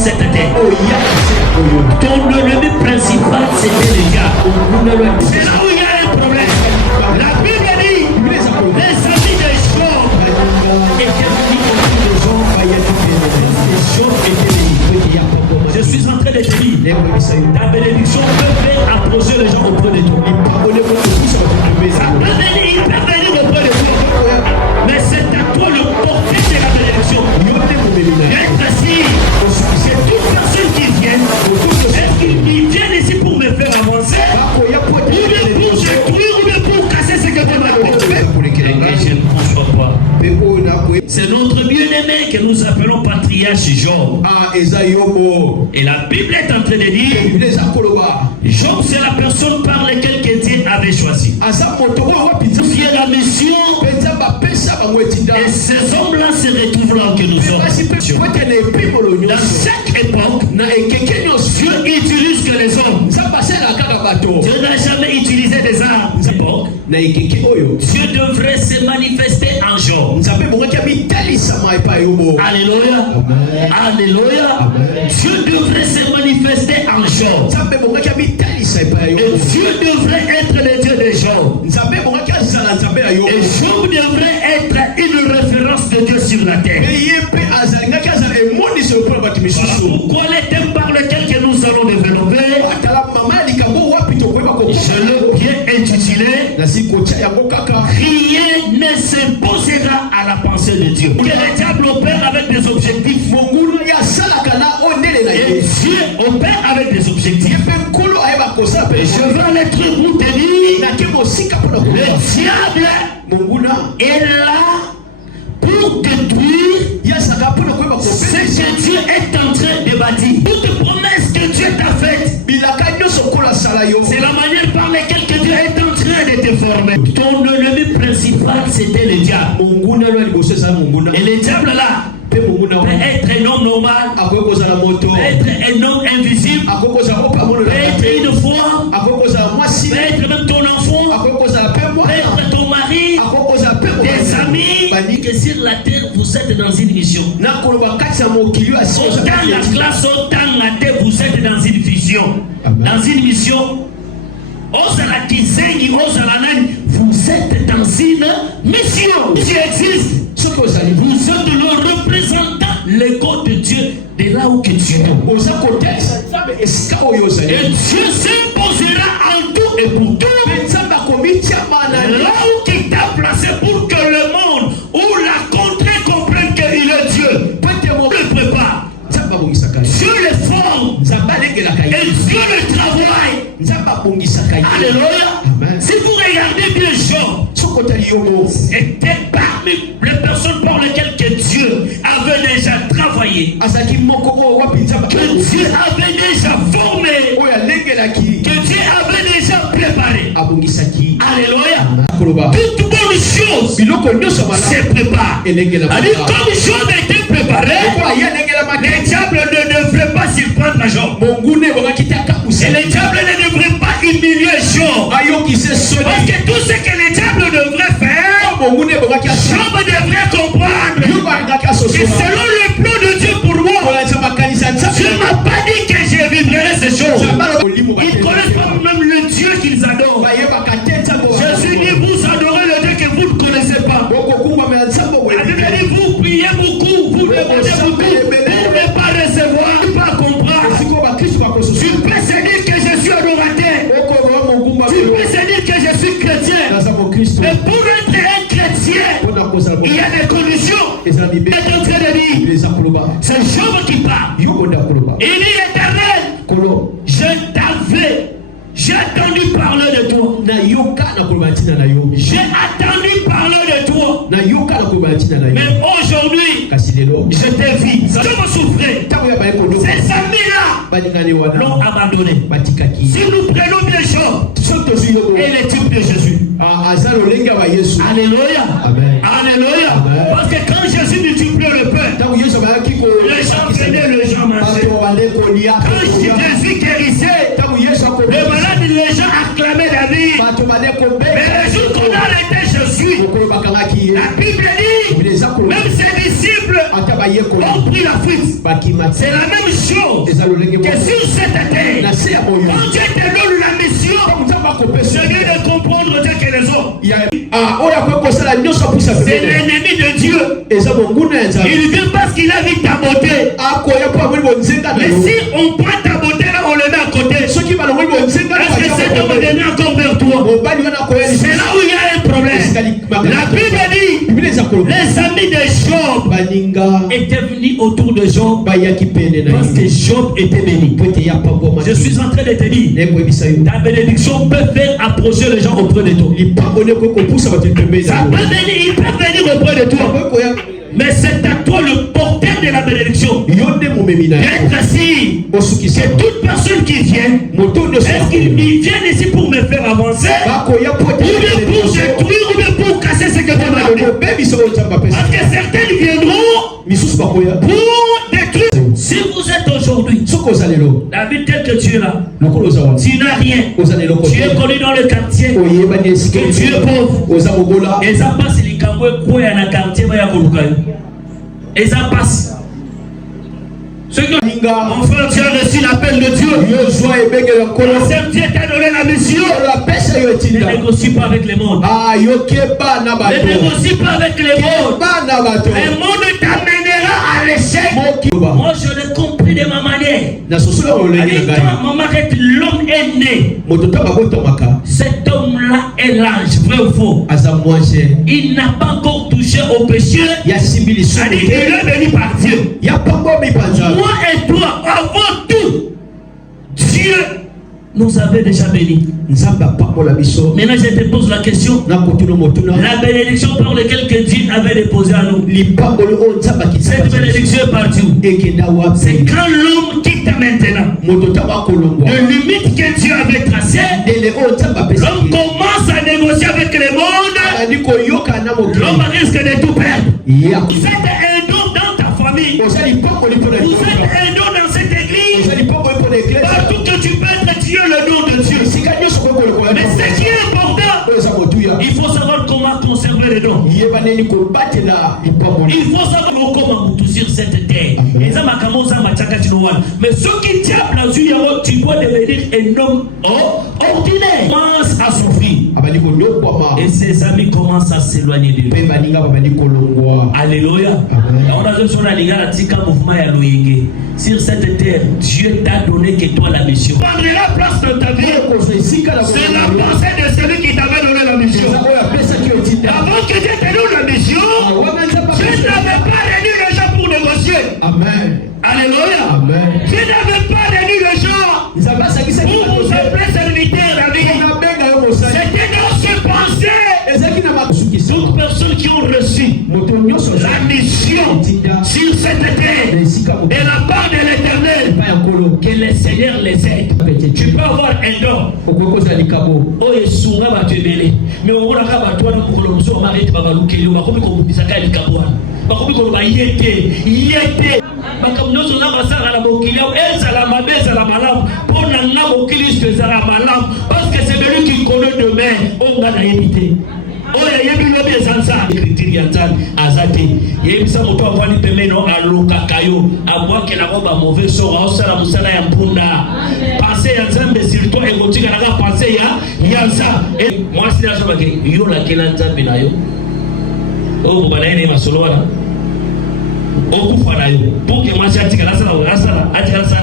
cette terre. Ton ennemi principal, c'était le diable. C'est là où il y a un problème. La Bible dit, les amis de Job étaient je suis en train de te dire, ta bénédiction peut faire approcher les gens auprès de toi. Ça peut venir, il peut venir auprès de toi. Mais c'est à toi le porter de la bénédiction. Être assis, c'est toute personne qui vient. Est-ce qu'ils viennent ici pour me faire avancer? Ou bien pour détruire, ou bien pour casser ce que Dieu m'a fait? Je ne conçois pas. C'est notre bien-aimé que nous appelons patriarche Job. Et la Bible est en train de dire, Job c'est la personne par laquelle Dieu avait choisi. Qui est la mission. Et ces hommes-là se retrouvent là que nous sommes. Dans chaque époque, Dieu utilise que les hommes. Dieu n'a jamais utilisé des armes. Dieu devrait se manifester en Job. Alléluia. Alléluia. Dieu devrait se manifester en Job. Et Dieu devrait être le Dieu de Job. Et Job devrait être une référence de Dieu sur la terre. Voilà pourquoi les thèmes par lesquels que nous allons développer, je l'ai bien intitulé, rien ne s'imposera à la pensée de Dieu. Que le diable opère avec des objectifs. Et Dieu opère avec des objectifs. Et je veux aller très vous te dire, le diable est là pour détruire ce que Dieu est en train de bâtir. Toute promesse que Dieu t'a faite, c'est la manière par laquelle que Dieu est en train de te former. Ton ennemi principal, c'était le diable. Et le diable là peut être un homme normal, peut être un homme invisible, peut être une foi, peut être même ton enfant, peut être ton mari, des amis. Que sur la terre vous êtes dans une mission. Autant la classe, autant la terre vous êtes dans une vision, dans une mission. Vous êtes dans une mission qui existe. Vous êtes le représentant, l'écho de Dieu, de là où que tu es. Et Dieu s'imposera en tout et pour tout. Là où il t'a placé pour que le monde ou la contrée comprenne qu'il est Dieu. Le prépare. Dieu le forme. Et Dieu le travaille. Alléluia. Si vous regardez bien Job, c'était parmi les personnes par lesquelles que Dieu avait déjà travaillé, que Dieu avait déjà formé, que Dieu avait déjà préparé. Alléluia. Toute bonne chose se prépare. Comme Job était préparé, les diables ne devraient pas s'y prendre à Job. Et les diables ne devraient pas humilier Job. Parce que tout ce que les diables devraient faire, Job devrait comprendre que selon le plan de Dieu pour moi, Dieu ne m'a pas dit que je vivrai ces choses. Ils ne connaissent pas même le Dieu qu'ils adorent. Jésus dit, vous adorez le Dieu que vous ne connaissez pas. La Bible dit, vous priez beaucoup, vous demandez beaucoup, pour ne pas recevoir, pas comprendre. Tu peux se dire que je suis adorateur. Tu peux se dire que je suis chrétien. Mais pour être un chrétien, il y a des conditions. Il est en train de dire, c'est Job qui parle. Il dit, l'Éternel, j'ai attendu parler de toi. J'ai attendu parler de toi. Mais aujourd'hui, je t'ai vu. Je me souffrais. Ces amis-là l'ont abandonné. Si nous prenons bien Job et les types de Jésus. Alléluia. Alléluia. Parce que quand Jésus multipliait le pain, les gens prenaient, les gens mangeaient. Quand Jésus guérissait, les malades, les gens acclamaient la vie. Mais le jour qu'on a arrêté Jésus, la Bible dit, même ses disciples ont pris la fuite. C'est la même chose que sur cette terre. Quand Dieu te donne la mission, je viens de comprendre Dieu que les autres. C'est l'ennemi de Dieu. Il vient parce qu'il a vu ta beauté. Mais si on prend ta beauté là, on le met à côté. Est-ce que cet homme est venu encore vers toi? C'est là où il y a un problème. La Bible dit, les amis de Job étaient venus autour de Job parce que Job était béni. Je suis en train de te dire, ta bénédiction peut faire approcher les gens auprès de toi. Il peut venir auprès de toi. Mais c'est à toi le porteur de la bénédiction. D'être assis. C'est toute personne qui vient. Est-ce qu'ils viennent ici pour me faire avancer? Ou bien pour détruire, ou bien pour casser ce que tu m'as donné? Parce que certains viendront pour détruire. Si vous êtes aujourd'hui, la vie telle que tu es là, tu n'as rien, tu es connu dans le quartier, que tu es pauvre, et ça passe les camboués dans le quartier, et ça passe. Mon frère, tu as reçu l'appel de Dieu. Dieu t'a donné la mission. Ne négocie pas avec le monde. Ne négocie pas avec le monde. Le monde t'amènera à l'échec. Moi, je l'ai compris de ma manière. Quand maman arrête, l'homme est né. Cet homme-là est l'ange, vrai ou faux? Il n'a pas encore touché au péché. Il est venu par Dieu. Moi et toi, avant tout, Dieu nous avait déjà bénis. Maintenant, je te pose la question. La bénédiction par laquelle Dieu avait déposé à nous. Cette bénédiction est partie où? C'est quand l'homme quitte maintenant. De limite que Dieu avait tracé, l'homme commence à négocier avec le monde. L'homme risque de tout perdre. Vous êtes un don dans ta famille. Vous êtes un don dans cette église. Partout que tu peux être, Dieu le nom de Dieu. Mais ce qui est important, il faut savoir comment conserver les dons. Il faut savoir comment sur cette terre. Mais ce qui diable tu dois devenir un homme ordinaire. Commence à souffrir. Et ses amis commencent à s'éloigner de lui. Alléluia. On a sur cette terre, Dieu t'a donné que toi la mission. Prendre la place dans ta vie. C'est la pensée de celui qui t'avait donné la mission. Avant que Dieu te donne la mission, Dieu n'avait pas réuni les gens pour négocier. Amen. Alléluia. Amen. Dieu n'avait pas réuni les gens pour vous appeler serviteurs d'amis. C'était dans ce pensée. Toutes personnes qui ont reçu la mission sur cette terre de la part de l'Éternel, que le Seigneur les aide. Tu peux avoir un don. Mais on va parce que c'est lui qui connaît demain. On va éviter. Oh, il y a des critères azate. Il y a des moto avani pemeno aluka kayo. À moi que la robe mauvais sort, ça la musala ya mpunda. Passer à Nzambe sur toi et continuer à passer ya ça. Et moi c'est la chose que yo la kela Nzambe na yo. Oh, bana ene masolo wana. Oh, kufana yo. Pour que moi j'ai atikala ça atikala ça.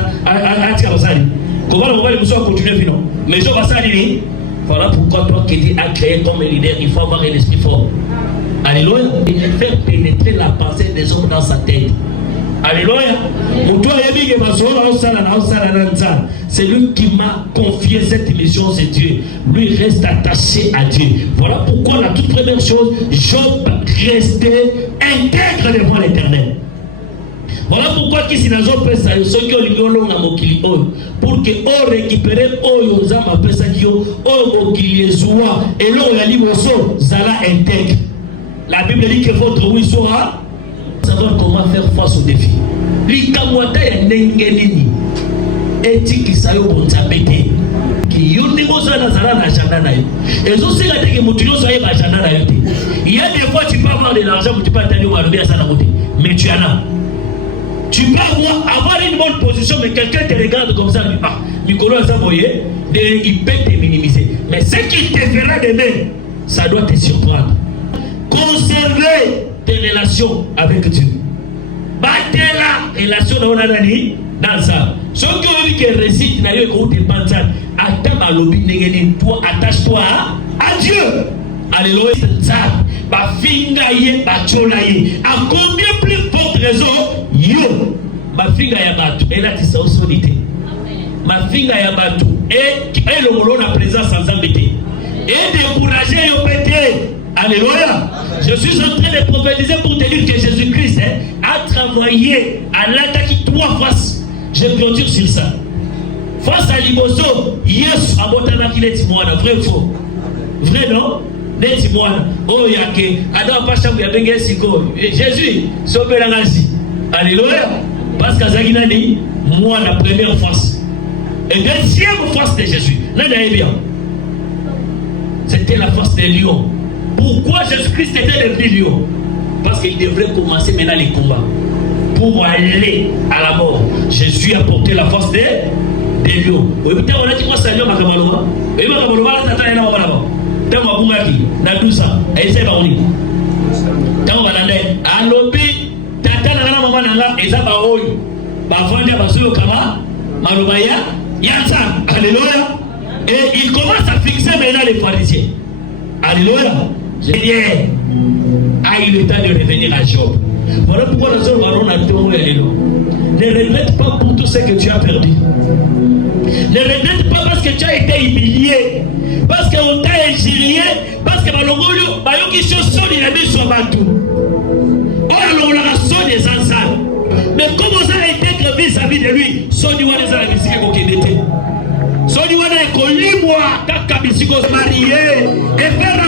Comment on va le monsieur continuer vino. Mais je vais ça dire. Voilà pourquoi toi qui es créé comme leader, il faut avoir un esprit fort. Alléluia. Et faire pénétrer la pensée des hommes dans sa tête. Alléluia. C'est lui qui m'a confié cette mission, c'est Dieu. Lui reste attaché à Dieu. Voilà pourquoi la toute première chose, Job restait intègre devant l'Éternel. Voilà pourquoi ici dans un pesa ceux qui ont na mokili pour que on récupérer oza ma pesa kio mokili ezwa et là on a dit bosso zala intègre. La Bible dit que votre oui sera savoir comment faire face aux défis. Likamwata ya nengenini etiki sayo bonzabete Il y a des fois tu peux avoir de l'argent, mais tu peux attendre ça côté. Mais tu en as. Tu peux avoir une bonne position, mais quelqu'un te regarde comme ça, Nicolas Zaboye, il peut te minimiser. Mais ce qu'il te fera demain, ça doit te surprendre. Conserver tes relations avec Dieu. Battez la relation dans ça. Ce qui veut que récite, toi, attache-toi à Dieu. Alléluia. À combien plus forte raison, yo, ma fille a battu, elle a dit ça au solité. Ma fille a battu, et le molon a présence sans embêter. Et décourager au pété. Alléluia. Je suis en train de prophétiser pour te dire que Jésus-Christ a travaillé à l'attaque 3 faces. Je clôture sur ça. Face à l'Imoso, yes, à Botana qui est moi, vrai ou faux? Vrai non? N'est-ce moi? Oh, yake, Adam Pacha, il y a bien Siko. Jésus, sauve la Nazi. Alléluia. Parce que Zaginani, moi, la première face. Et deuxième face de Jésus. Là, bien. C'était la face des lions. Pourquoi Jésus-Christ était devenu lion? Parce qu'il devrait commencer maintenant les combats. Pour aller à la mort. Jésus a porté la force des lions. Et puis, on a dit quoi ça, lion, Makamaloma? Et Makamaloma, là, t'as un homme. Tant qu'on a dit, dans tout ça, et c'est pas on dit. Tant qu'on a dit, à l'obé, tata na maman nanga, et ça va où? Bah, vendez à Basou Kama, Malobaya, Yansa, alléluia. Et il commence à fixer maintenant les pharisiens. Alléluia. J'ai dit, il est temps de revenir à Job. Voilà pourquoi nous sommes baron à tout le ne regrette pas pour tout ce que tu as perdu. Ne regrette pas parce que tu as été humilié. Parce qu'on t'a injurié. Parce que Malongolio, Bayoki Choson, il a mis sur Bantou. Or, on l'a sonné des ensembles. Mais comment ça a été créé vis-à-vis de lui? Son niveau des amis, c'est qu'il était. Son niveau des colis, moi, Kakabisiko se marier et faire